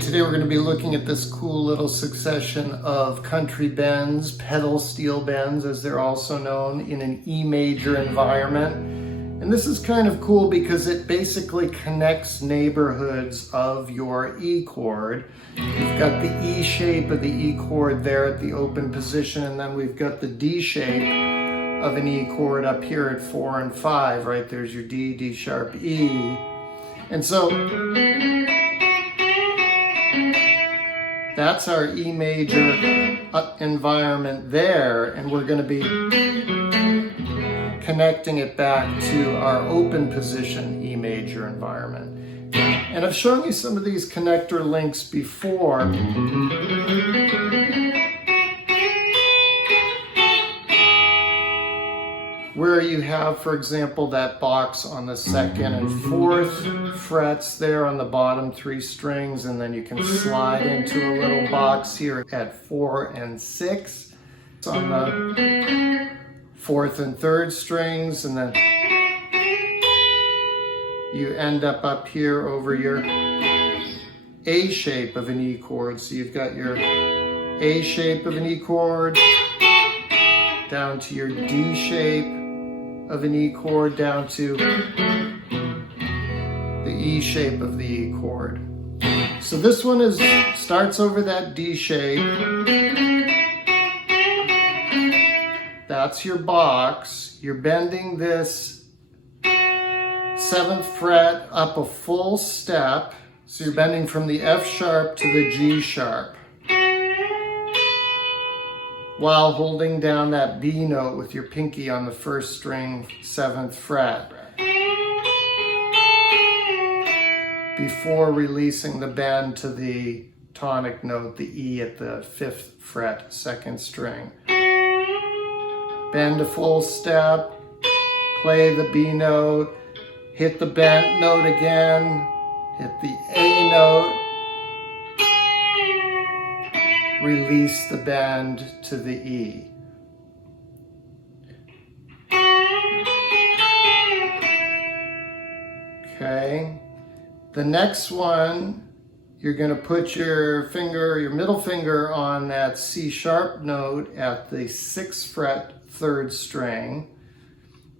Today we're going to be looking at this cool little succession of country bends, pedal steel bends as they're also known, in an E major environment. And this is kind of cool because it basically connects neighborhoods of your E chord. We've got the E shape of the E chord there at the open position, and then we've got the D shape of an E chord up here at 4 and 5, right? There's your D, D sharp, E. And so that's our E major environment there, and we're going to be connecting it back to our open position E major environment. And I've shown you some of these connector links before. Where you have, for example, that box on the 2nd and 4th frets there on the bottom 3 strings, and then you can slide into a little box here at 4 and 6 on the 4th and 3rd strings, and then you end up here over your A shape of an E chord. So you've got your A shape of an E chord down to your D shape of an E chord down to the E shape of the E chord. So this one starts over that D shape. That's your box. You're bending this 7th fret up a full step. So you're bending from the F sharp to the G sharp, while holding down that B note with your pinky on the 1st string, 7th fret, before releasing the bend to the tonic note, the E at the 5th fret, 2nd string. Bend a full step, play the B note, hit the bent note again, hit the A note, release the bend to the E. Okay. The next one, you're going to put your middle finger on that C sharp note at the 6th fret, 3rd string.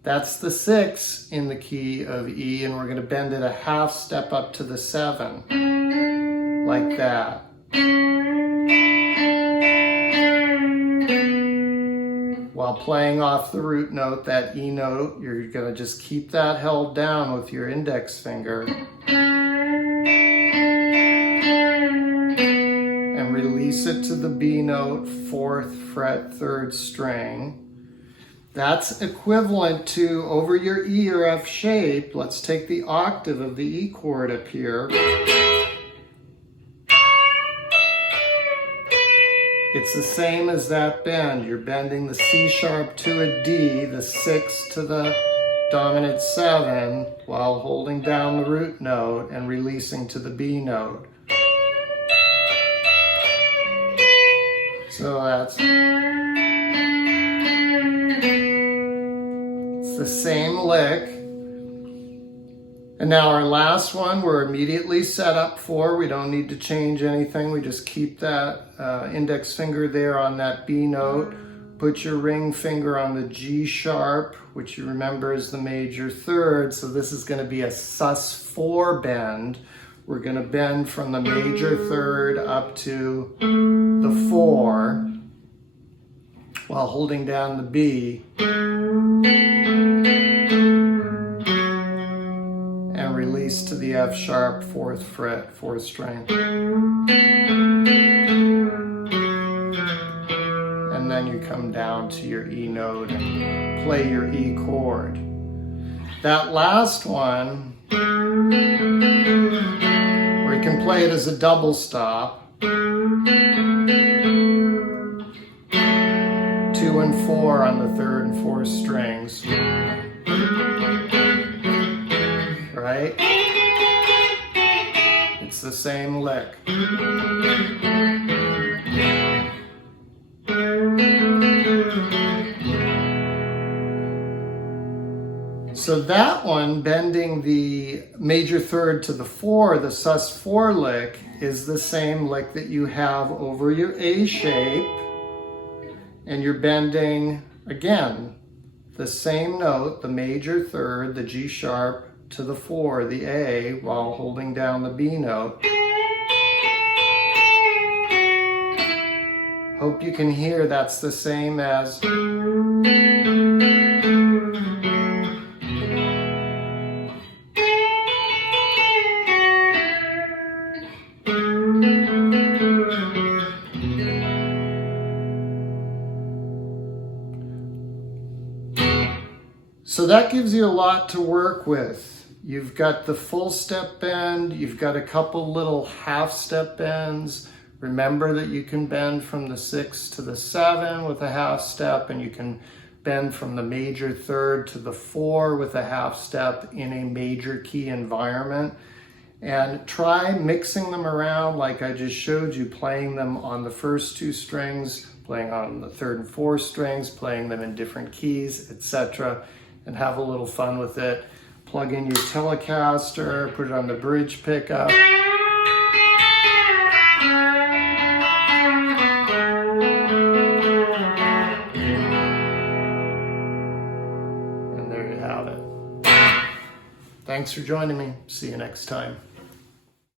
That's the 6 in the key of E, and we're going to bend it a half step up to the 7, like that. While playing off the root note, that E note, you're going to just keep that held down with your index finger and release it to the B note, 4th fret, 3rd string. That's equivalent to, over your E or F shape, let's take the octave of the E chord up here. It's the same as that bend. You're bending the C sharp to a D, the 6 to the dominant 7, while holding down the root note and releasing to the B note. So it's the same lick. And now our last one, we're immediately set up for. We don't need to change anything. We just keep that index finger there on that B note. Put your ring finger on the G sharp, which you remember is the major 3rd. So this is going to be a sus4 bend. We're going to bend from the major 3rd up to the 4, while holding down the B. Release to the F sharp, 4th fret, 4th string. And then you come down to your E note and play your E chord. That last one, where you can play it as a double stop, 2 and 4 on the 3rd and 4th strings. Right? It's the same lick. So that one, bending the major third to the 4, the sus4 lick, is the same lick that you have over your A shape. And you're bending, again, the same note, the major third, the G sharp, to the 4, the A, while holding down the B note. Hope you can hear that's the same as. So that gives you a lot to work with. You've got the full step bend, you've got a couple little half step bends. Remember that you can bend from the 6 to the 7 with a half step, and you can bend from the major third to the 4 with a half step in a major key environment. And try mixing them around like I just showed you, playing them on the first 2 strings, playing on the 3rd and 4th strings, playing them in different keys, etc. And have a little fun with it. Plug in your Telecaster, put it on the bridge pickup. And there you have it. Thanks for joining me. See you next time.